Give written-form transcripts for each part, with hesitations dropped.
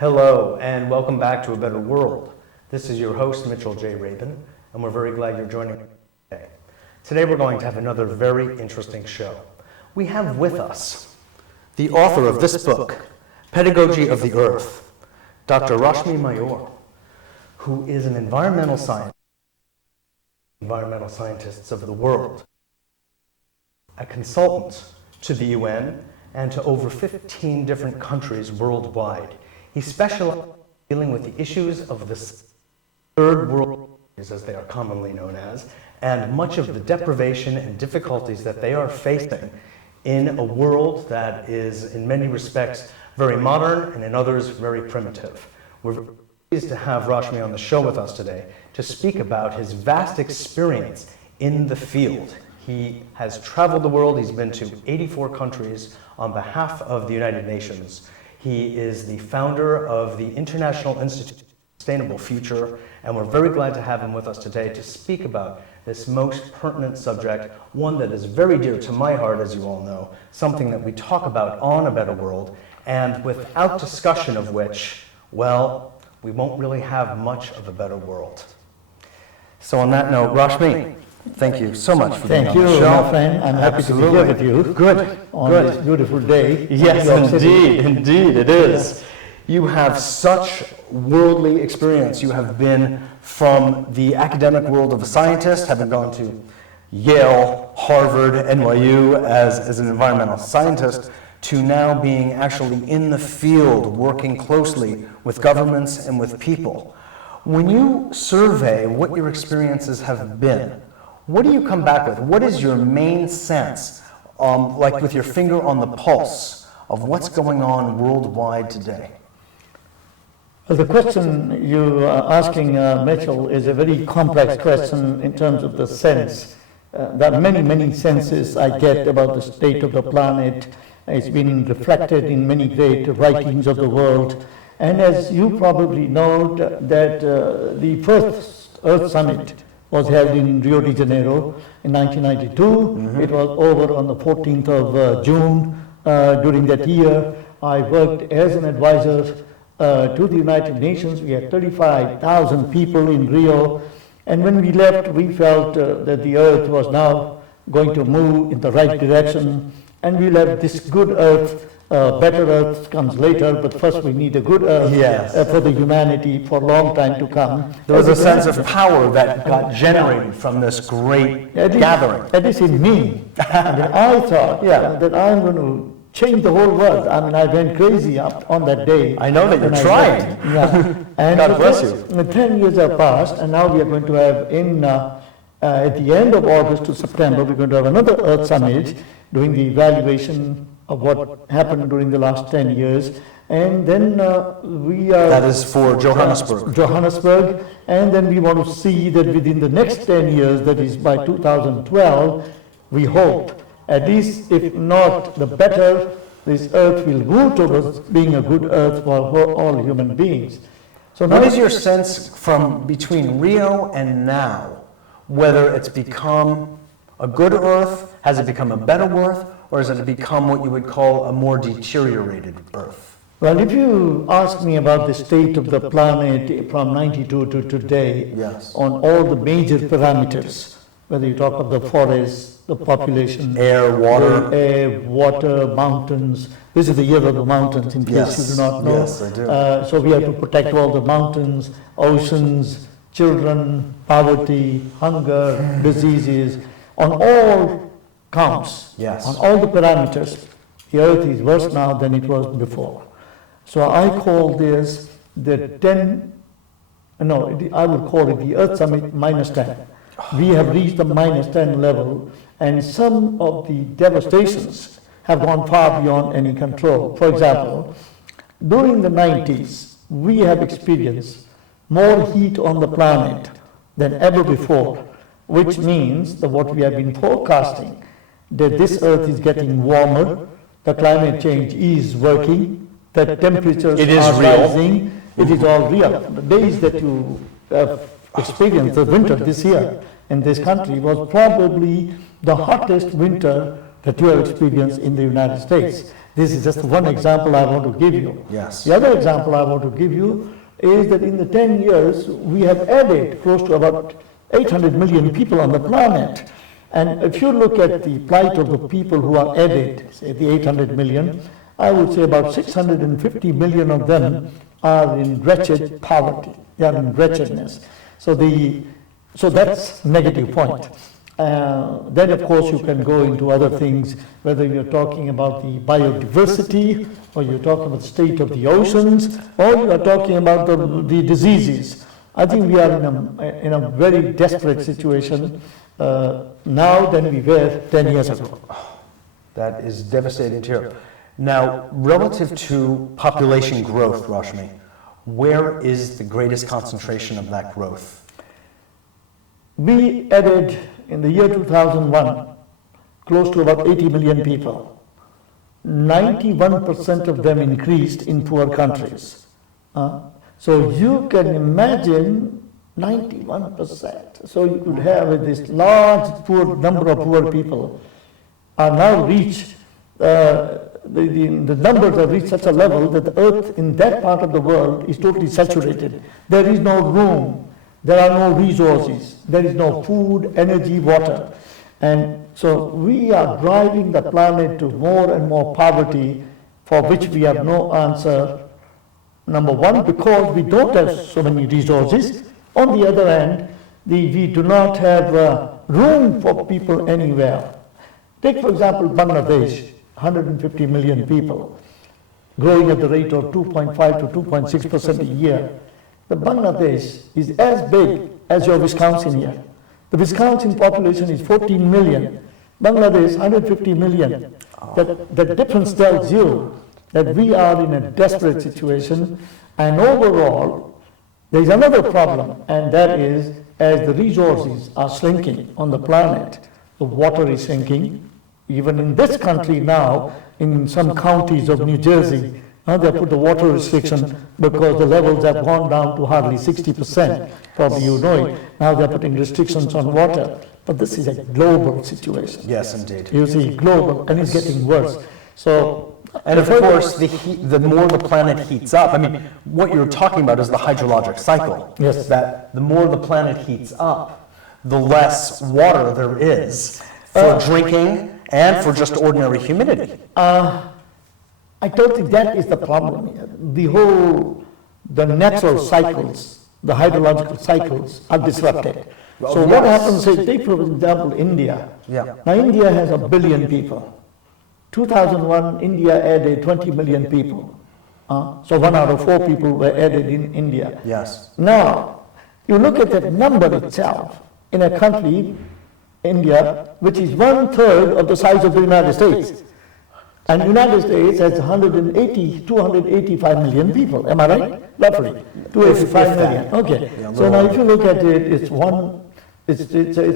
Hello, and welcome back to A Better World. This is your host, Mitchell J. Rabin, and we're very glad you're joining us today. Today we're going to have another very interesting show. We have with us the author of this book, Pedagogy of the Earth, Dr. Rashmi Mayur, who is an environmental scientists of the world, a consultant to the UN and to over 15 different countries worldwide. He specializes in dealing with the issues of the third world, as they are commonly known as, and much of the deprivation and difficulties that they are facing in a world that is, in many respects, very modern and in others, very primitive. We're pleased to have Rashmi on the show with us today to speak about his vast experience in the field. He has traveled the world. He's been to 84 countries on behalf of the United Nations. He is the founder of the International Institute for Sustainable Future, and we're very glad to have him with us today to speak about this most pertinent subject, one that is very dear to my heart, as you all know, something that we talk about on A Better World, and without discussion of which, well, we won't really have much of a better world. So on that note, Rashmi, thank you so much for being on the show. Thank you, my friend. I'm happy to be here with you. Good. On this beautiful day. Yes, indeed it is. You have such worldly experience. You have been from the academic world of a scientist, having gone to Yale, Harvard, NYU as an environmental scientist, to now being actually in the field, working closely with governments and with people. When you survey what your experiences have been, what do you come back with? What is your main sense, like with your finger on the pulse, of what's going on worldwide today? Well, the question you are asking, Mitchell, is a very complex question in terms of the sense. There are many senses I get about the state of the planet. It's been reflected in many great writings of the world. And as you probably know, that the first Earth Summit was held in Rio de Janeiro in 1992. Mm-hmm. It was over on the 14th of June. During that year, I worked as an advisor to the United Nations. We had 35,000 people in Rio. And when we left, we felt that the Earth was now going to move in the right direction. And we'll have this good Earth. Better Earth comes later, but first we need a good Earth for the humanity for a long time to come. There was a sense of power that got generated from this great gathering. At least in me. I thought that I'm going to change the whole world. I mean, I went crazy on that day. I know that you're trying. And God bless you. 10 years have passed, and now we are going to have at the end of August to September, we're going to have another Earth Summit doing the evaluation of what happened during the last 10 years. And then we are... That is for Johannesburg. Johannesburg. And then we want to see that within the next 10 years, that is by 2012, we hope, at least if not the better, this Earth will move towards being a good Earth for all human beings. So what is your sense from between Rio and now? Whether it's become a good Earth, has it become a better Earth, or has it become what you would call a more deteriorated Earth? Well, if you ask me about the state of the planet from 92 to today, on all the major parameters, whether you talk of the forests, the population, air, water, mountains. This is the year of the mountains, in case you do not know. Yes, I do. So we have to protect all the mountains, oceans, children, poverty, hunger, diseases, on all counts, on all the parameters. The Earth is worse now than it was before. So I call this I would call it the Earth Summit -10. We have reached the -10 level, and some of the devastations have gone far beyond any control. For example, during the 90s, we have experienced more heat on the planet than ever before, which means that what we have been forecasting, that this Earth is getting warmer, the climate change is working, that temperatures are rising, it is all real. The days that you have experienced the winter this year in this country was probably the hottest winter that you have experienced in the United States. This is just one example I want to give you. Yes. The other example I want to give you is that in the 10 years, we have added close to about 800 million people on the planet. And if you look at the plight of the people who are added, say the 800 million, I would say about 650 million of them are in wretched poverty. They are in wretchedness. So that's negative point. Then of course you can go into other things, whether you're talking about the biodiversity, or you're talking about the state of the oceans, or you are talking about the diseases. I think we are in a very desperate situation now than we were 10 years ago. That is devastating to hear. Now, relative to population growth, Rashmi, where is the greatest concentration of that growth? We added in the year 2001 close to about 80 million people. 91% of them increased in poor countries. So you can imagine 91%. So you could have this large number of poor people are now reached, the numbers have reached such a level that the earth in that part of the world is totally saturated. There is no room, there are no resources, there is no food, energy, water. And so we are driving the planet to more and more poverty for which we have no answer. Number one, because we don't have so many resources. On the other hand, we do not have room for people anywhere. Take, for example, Bangladesh, 150 million people, growing at the rate of 2.5 to 2.6% a year. The Bangladesh is as big as your Wisconsin here. The Wisconsin population is 14 million. Bangladesh, 150 million. The difference tells you that we are in a desperate situation, and overall, there is another problem, and that is, as the resources are shrinking on the planet, the water is shrinking. Even in this country now, in some counties of New Jersey, they put the water restriction because the levels have gone down to hardly 60%. Probably you know it. Now they're putting restrictions on water. But this is a global situation. Yes, indeed. You see, global, and it's getting worse. So, and of course, the more the planet heats up, I mean, what you're talking about is the hydrologic cycle. Yes. That the more the planet heats up, the less water there is for drinking and for just ordinary humidity. I don't think that is the problem here. The natural cycles, the hydrological cycles are disrupted. Well, so yes. what happens is, take for example India. Yeah. Now India has 1 billion people. 2001, India added 20 million people. So 1 out of 4 people were added in India. Yes. Now, you look at that number itself in a country, India, which is 1/3 of the size of the United States. And the United States has 285 million people, am I right? Roughly, 285 million. Okay. Yeah, so now if you look at it, it's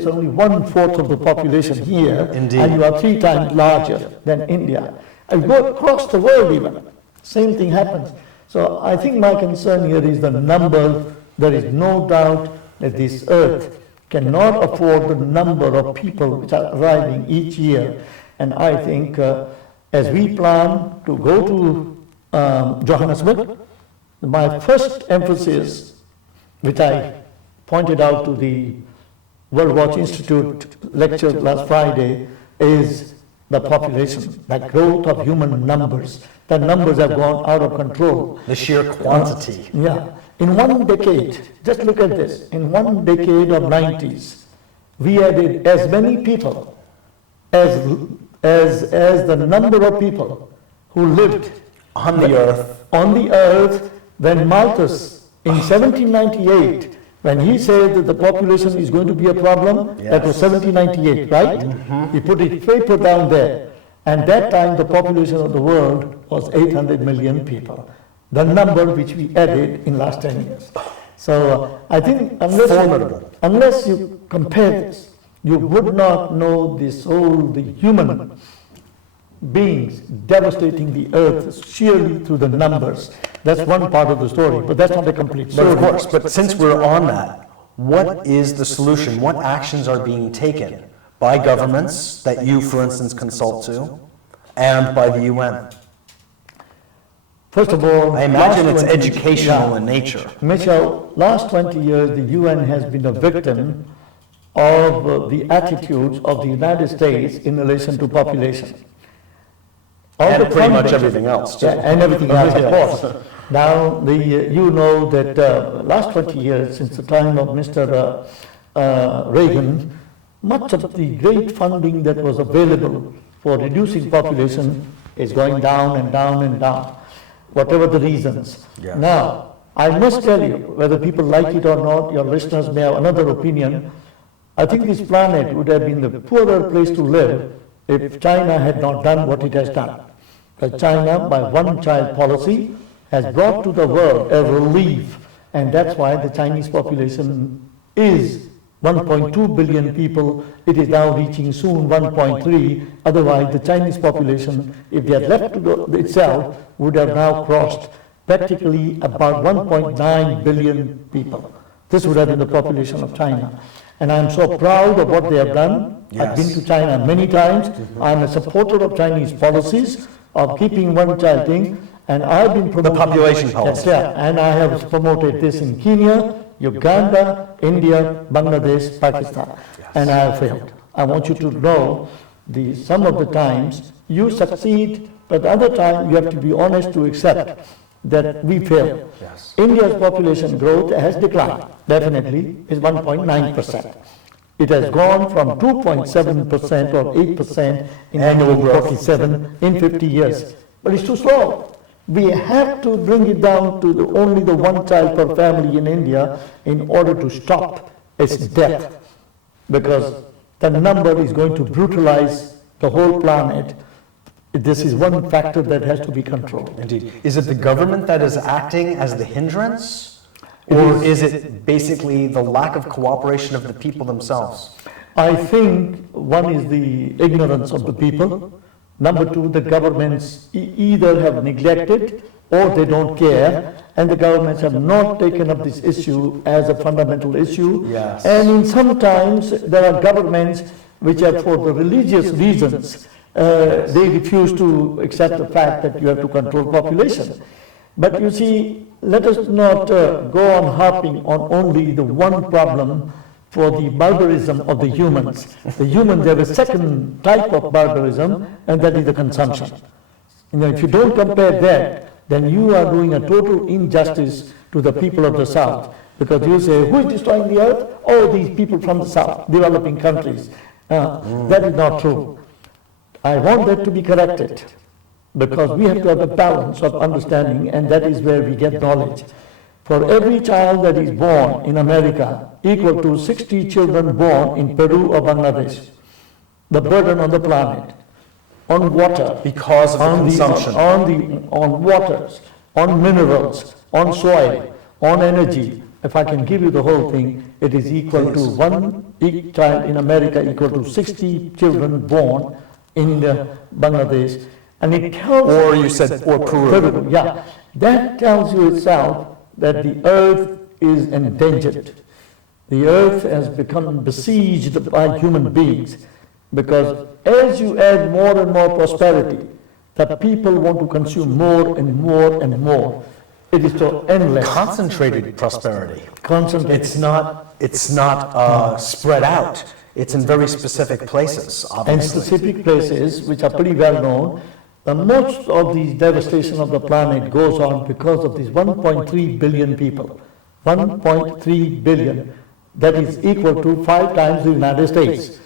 only 1/4 of the population here. Indeed. And you are 3 times larger than India. And go across the world even, same thing happens. So I think my concern here is the number. There is no doubt that this earth cannot afford the number of people which are arriving each year. And I think as we plan to go to Johannesburg, my first emphasis, which I pointed out to the World Watch Institute lecture last Friday, is the population, the growth of human numbers. The numbers have gone out of control. The sheer quantity. Yeah. In 1 decade, just look at this, in 1 decade of 90s, we added as many people as the number of people who lived on the earth when Malthus in 1798, when he said that the population is going to be a problem, yes. That was 1798, right? Mm-hmm. He put his paper down there. And that time the population of the world was 800 million people. The number which we added in last 10 years. So I think unless you compare this, you would not know the human beings devastating the earth sheerly through the numbers. That's one part of the story, but that's not a complete story. But of course, but since we're on that, what is the solution? What actions are being taken by governments that you, for instance, consult to, and by the UN? First of all, I imagine it's educational in nature. Michelle, last 20 years, the UN has been a victim of the attitudes of the United States in relation to population. And pretty much everything else, too. Yeah, and everything else, of course. Now, you know that last 20 years, since the time of Mr. Reagan, much of the great funding that was available for reducing population is going down and down and down, whatever the reasons. Yes. Now, I must tell you, whether people like it or not, your listeners may have another opinion. I think this planet would have been the poorer place to live if China had not done what it has done. Because China, by one-child policy, has brought to the world a relief, and that's why the Chinese population is 1.2 billion people. It is now reaching soon 1.3. Otherwise, the Chinese population, if they had left to itself, would have now crossed practically about 1.9 billion people. This would have been the population of China. And I'm so proud of what they have done. Yes. I've been to China many times. I'm a supporter of Chinese policies of keeping one-child thing. And I've been promoting the population policy. Yeah, and I have promoted this in Kenya, Uganda, India, Bangladesh, Pakistan, and I have failed. I want you to know some of the times you succeed, but other times you have to be honest to accept that we fail. Yes. India's population growth has declined, definitely, is 1.9%. It has gone from 2.7% or 8% in 1947 in 50 years, but it's too slow. We have to bring it down to only the one child per family in India in order to stop its death, because the number is going to brutalize the whole planet. This is one factor that has to be controlled. Indeed. Is it the government that is acting as the hindrance, or is it basically the lack of cooperation of the people themselves? I think one is the ignorance of the people. Number two, the governments either have neglected or they don't care, and the governments have not taken up this issue as a fundamental issue. Yes. And sometimes there are governments which are for the religious reasons, they refuse to accept the fact that you have to control population. But you see, let us not go on harping on only the one problem for the barbarism of the humans. The humans have a second type of barbarism, and that is the consumption. If you don't compare that, then you are doing a total injustice to the people of the South. Because you say, who is destroying the earth? Oh, these people from the South, developing countries. That is not true. I want that to be corrected, because we have to have a balance of understanding, and that is where we get knowledge. For every child that is born in America, equal to 60 children born in Peru or Bangladesh. The burden on the planet, on water, because of the consumption, on waters, on minerals, on soil, on energy. If I can give you the whole thing, it is equal to one child in America equal to 60 children born in Bangladesh, and it tells. Or you said, or Peru. Yeah, that tells you itself that the earth is endangered. The earth has become besieged by human beings, because as you add more and more prosperity, the people want to consume more and more and more. It is so endless. Concentrated prosperity. Concentrated. It's not spread out. It's in very specific places, obviously. And specific places which are pretty well known. Most of the devastation of the planet goes on because of these 1.3 billion people. 1.3 billion, that is equal to 5 times the United States,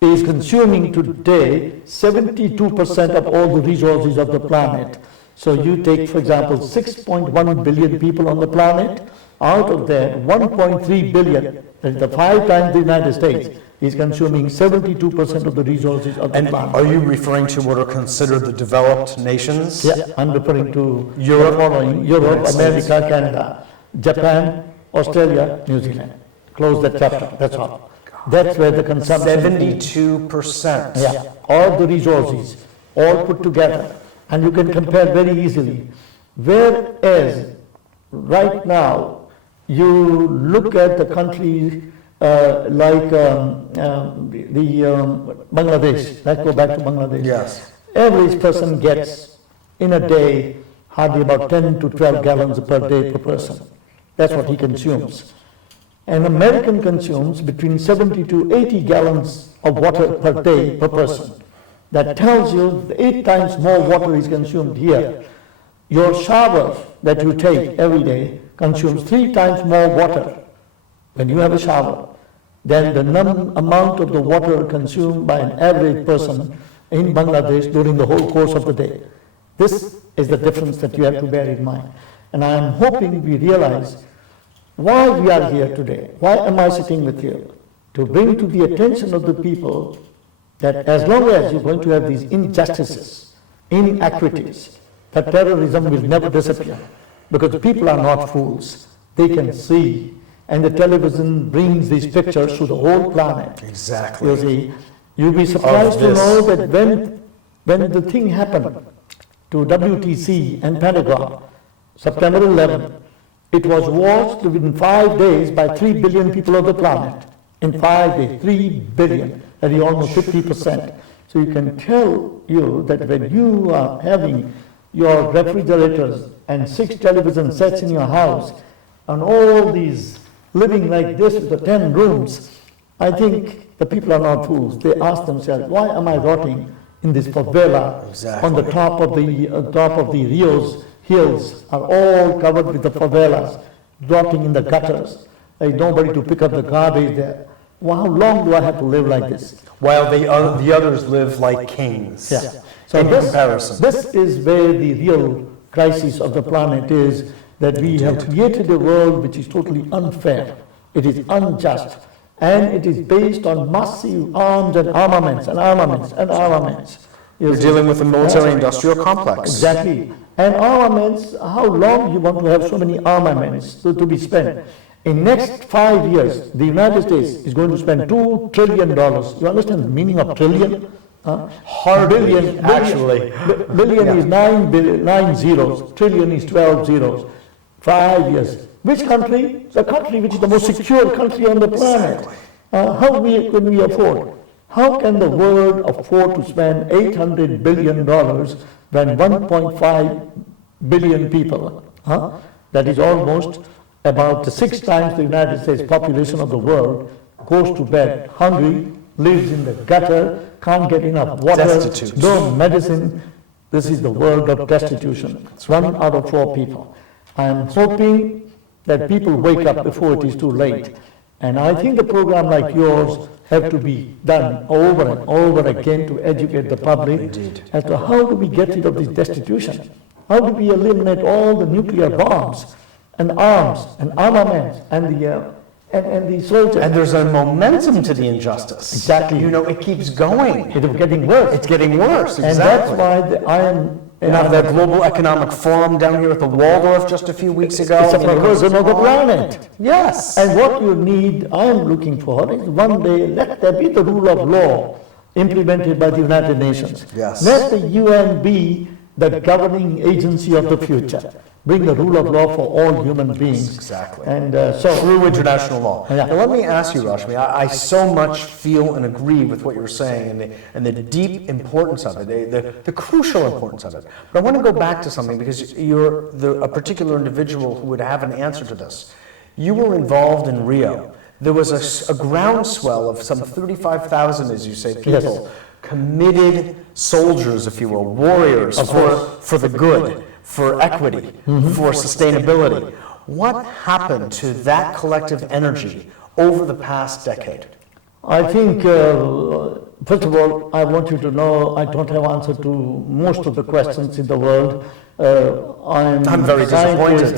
is consuming today 72% of all the resources of the planet. So you take, for example, 6.1 billion people on the planet. Out of that, 1.3 billion, that is the 5 times the United States, is consuming 72% of the resources of the planet. Are you referring to what are considered the developed nations? Yeah, I'm referring to Europe, America, Canada, Japan, Australia, New Zealand. Close that chapter, that's all. That's where the consumption 72%. Yeah, all the resources, all put together. And you can compare very easily. Whereas right now, you look at the countries like Bangladesh. Let's go back to Bangladesh. Yes. Average person gets in a day hardly about 10 to 12 gallons per day per person. That's what he consumes. An American consumes between 70 to 80 gallons of water per day per person. That tells you 8 times more water is consumed here. Your shower that you take every day consumes 3 times more water when you have a shower than the amount of the water consumed by an average person in Bangladesh during the whole course of the day. This is the difference that you have to bear in mind. And I am hoping we realize why we are here today. Why am I sitting with you? To bring to the attention of the people that as long as you're going to have these injustices, inequities, that terrorism will never disappear. Because people are not fools. They can see. And the television brings these pictures to the whole planet. Exactly. You see, you'll be surprised to know that when the thing happened to WTC and Pentagon, September 11, it was watched within 5 days by 3 billion people of the planet. In 5 days, 3 billion, that is almost 50%. So you can tell you that when you are having your refrigerators and 6 television sets in your house, and all these living like this with the 10 rooms, I think the people are not fools. They ask themselves, why am I rotting in this favela on the top of the Rio's hills are all covered with the favelas, rotting in the gutters. There is nobody to pick up the garbage there. Well, how long do I have to live like this? While the others live like kings. Yeah. So in comparison. This is where the real crisis of the planet is, that we have created a world which is totally unfair. It is unjust. And it is based on massive arms and armaments and armaments and armaments. You're dealing with a military-industrial complex. Exactly. And armaments, how long you want to have so many armaments to be spent? In next 5 years, the United States is going to spend $2 trillion. You understand the meaning of trillion? Hardly, actually. Billion is 9 zeros, trillion is 12 zeros. 5 years. Which country? The country which is the most secure country on the planet. How can we afford? How can the world afford to spend $800 billion when 1.5 billion people, that is almost about 6 times the United States population of the world, goes to bed hungry, lives in the gutter, can't get enough water, no medicine. This is the world of destitution. It's 1 out of 4 people. I am hoping that people wake up before it is too late. And I think a program like yours have to be done over and over again to educate the public as to how do we get rid of this destitution? How do we eliminate all the nuclear bombs and arms and armaments and the soldiers? And there's a momentum to the injustice. Exactly. You know, it keeps going. It is getting worse. It's getting worse, exactly. And that's why I am... You have that Global Economic Forum down here at the Waldorf just a few weeks ago. It's a perversion of the planet. Yes. And what you need, I am looking for, is one day let there be the rule of law implemented by the United Nations. Yes. Let the UN be the governing agency of the future. Bring the rule of law for all human beings. Exactly. And through international law. Yeah. Now let me ask you, Rashmi, I so much feel and agree with what you're saying and the deep importance of it, the crucial importance of it. But I want to go back to something because you're a particular individual who would have an answer to this. You were involved in Rio. There was a groundswell of some 35,000, as you say, people, committed soldiers, if you will, warriors for the good, for equity, for sustainability. What happened to that collective energy over the past decade? I think, first of all, I want you to know I don't have answer to most of the questions in the world. I'm very disappointed.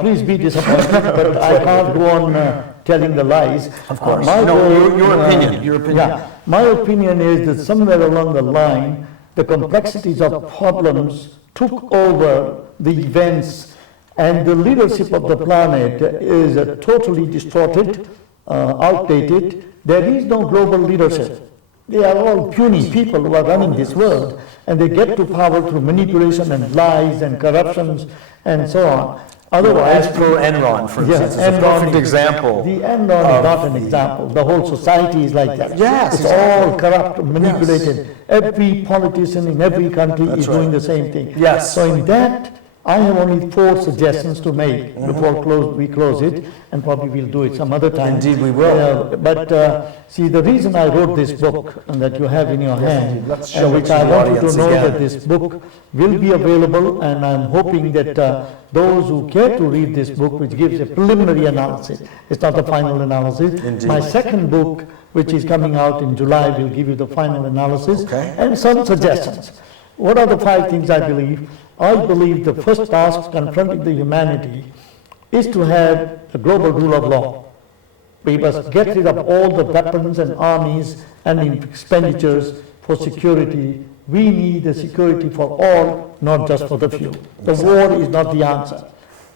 Please be disappointed, but I can't go on telling the lies. Of course. Your opinion. Yeah, my opinion is that somewhere along the line, the complexities of problems took over the events, and the leadership of the planet is totally distorted, outdated. There is no global leadership. They are all puny people who are running this world, and they get to power through manipulation and lies and corruptions and so on. Otherwise, as per Enron, for instance, is a Enron perfect example. The Enron is not an example. The whole society is like that. Yes, it's exactly. all corrupt, manipulated. Every politician in every country is doing the same thing. Yes. So in that, I have only 4 suggestions to make before we close it, and probably we'll do it some other time. Indeed we will. See, the reason I wrote this book and that you have in your hand, Let's show and it which to I the want you to audience know again. that this book will be available, and I'm hoping that those who care to read this book, which gives a preliminary analysis, it's not the final analysis. Indeed. My second book, which is coming out in July, will give you the final analysis and some suggestions. What are the 5 things I believe? I believe the first task confronting the humanity is to have a global rule of law. We must get rid of all the weapons and armies and expenditures for security. We need a security for all, not just for the few. The war is not the answer.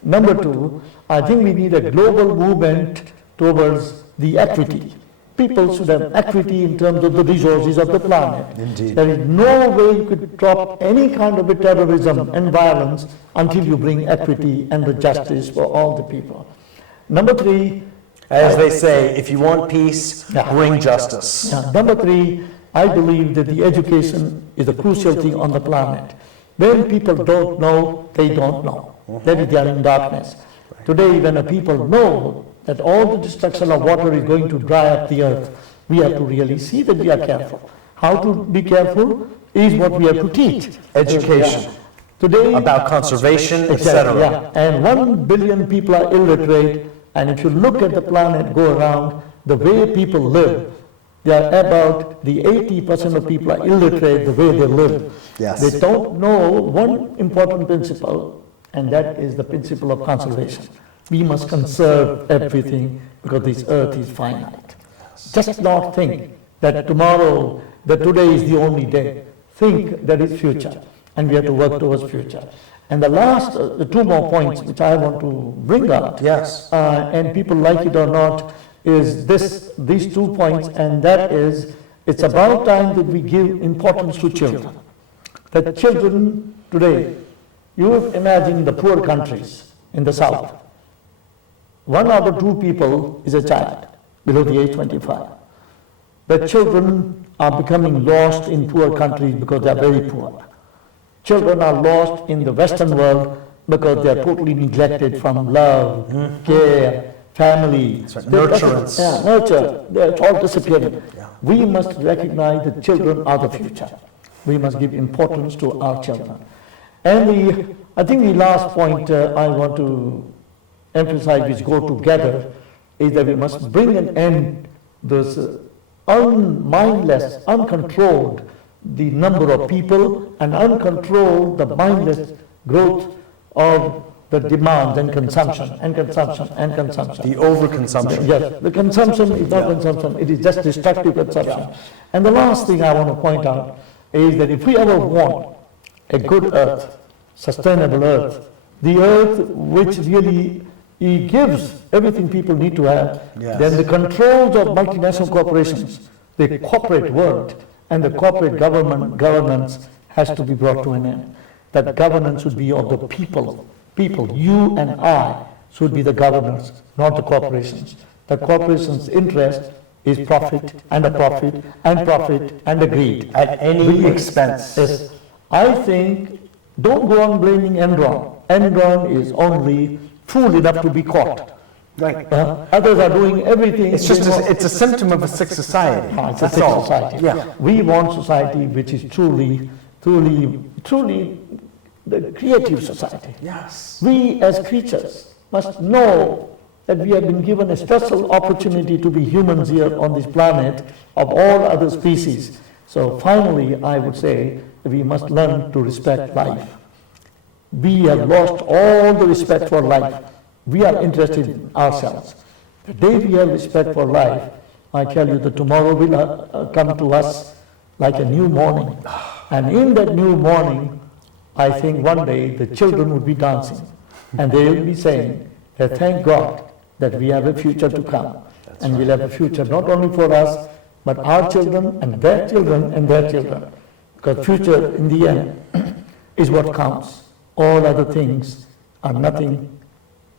Number 2, I think we need a global movement towards the equity. People should have equity in terms of the resources of the planet. Indeed. There is no way you could drop any kind of a terrorism and violence until you bring equity and the justice for all the people. Number 3, As they say, if you want peace, bring justice. Number 3, I believe that the education is a crucial thing on the planet. When people don't know, they don't know. That is, they are in darkness. Today, when the people know that all the destruction of water is going to dry up the earth, we have to really see that we are careful. How to be careful is what we have to teach. Education. Today, About conservation, exactly, etc. And 1 billion people are illiterate, and if you look at the planet go around, the way people live, they are about the 80% of people are illiterate the way they live. Yes. They don't know one important principle, and that is the principle of conservation. We must conserve everything because this earth is finite. Just not think that tomorrow, that today is the only day. Think that is future, and we have to work towards future. And the last, the 2 more points which I want to bring up, Yes. and people like it or not, is these 2 points, and that is, it's about time that we give importance to children. That children today, you imagine the poor countries in the south. 1 out of 2 people is a child below the age 25. The children are becoming lost in poor countries because they are very poor. Children are lost in the Western world because they are totally neglected from love, care, family. Nurturance. Nurture. They're all disappearing. We must recognize that children are the future. We must give importance to our children. And I think the last point I want to emphasize, which go together, is that we must bring an end to this mindless, uncontrolled the number of people and uncontrol the mindless growth of the demands and consumption and consumption and consumption. The overconsumption. Yes, the consumption is not consumption, it is just destructive consumption. And the last thing I want to point out is that if we ever want a good earth, sustainable earth, the earth which really gives everything people need to have, then the controls of multinational corporations, the corporate world, and the corporate governance has to be brought to an end. That governance should be of the people. People, you and I, should be the governors, not the corporations. The corporation's interest is profit and a profit and profit and a greed. At any expense. Yes. I think, don't go on blaming Enron. Enron is only fool enough to be caught. Right. Others are doing everything. It's just it's a symptom of a sick society. It's a That's sick all. society. Yeah. We want society which is truly the creative society. Yes. We as creatures must know that we have been given a special opportunity to be humans here on this planet of all other species. So finally, I would say that we must learn to respect life. We have lost all the respect for life. We are interested in ourselves. The day we have respect for life, I tell you that tomorrow will come to us like a new morning. And in that new morning, I think one day the children will be dancing and they will be saying that thank God that we have a future to come. And we'll have a future not only for us, but our children and their children and their children. Because future in the end is what counts. All other things are nothing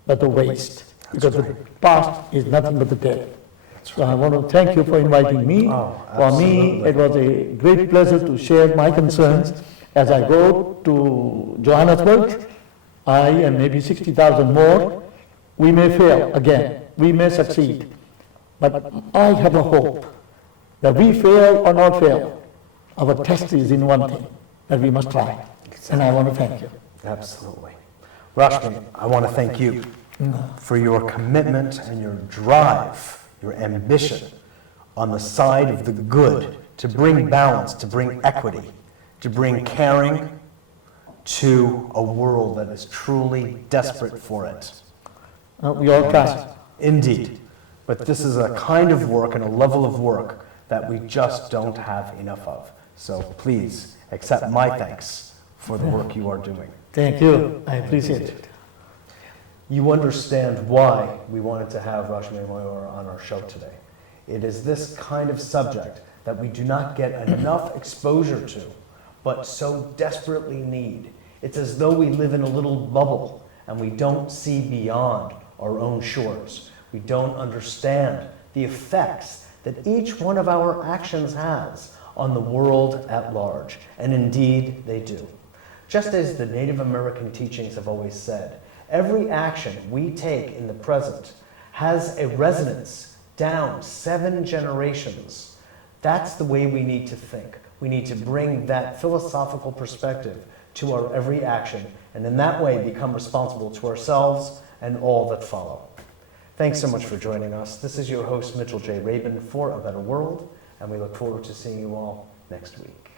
but the waste. Because the past is nothing but the dead. So I want to thank you for inviting me. For me, it was a great pleasure to share my concerns. As I go to Johannesburg, I and maybe 60,000 more, we may fail again, we may succeed. But I have a hope that we fail or not fail, our test is in one thing, that we must try. And I want to thank you. Absolutely. Rashmi, I want to thank you for your commitment and your drive, your ambition on the side of the good, to bring balance, to bring equity, to bring caring to a world that is truly desperate for it. We all try. Indeed. But this is a kind of work and a level of work that we just don't have enough of. So please accept my thanks for the work you are doing. Thank you. I appreciate it. You understand why we wanted to have Rashmi Mayur on our show today. It is this kind of subject that we do not get enough exposure to, but so desperately need. It's as though we live in a little bubble and we don't see beyond our own shores. We don't understand the effects that each one of our actions has on the world at large. And indeed, they do. Just as the Native American teachings have always said, every action we take in the present has a resonance down 7 generations. That's the way we need to think. We need to bring that philosophical perspective to our every action, and in that way become responsible to ourselves and all that follow. Thanks so much for joining us. This is your host, Mitchell J. Rabin, for A Better World, and we look forward to seeing you all next week.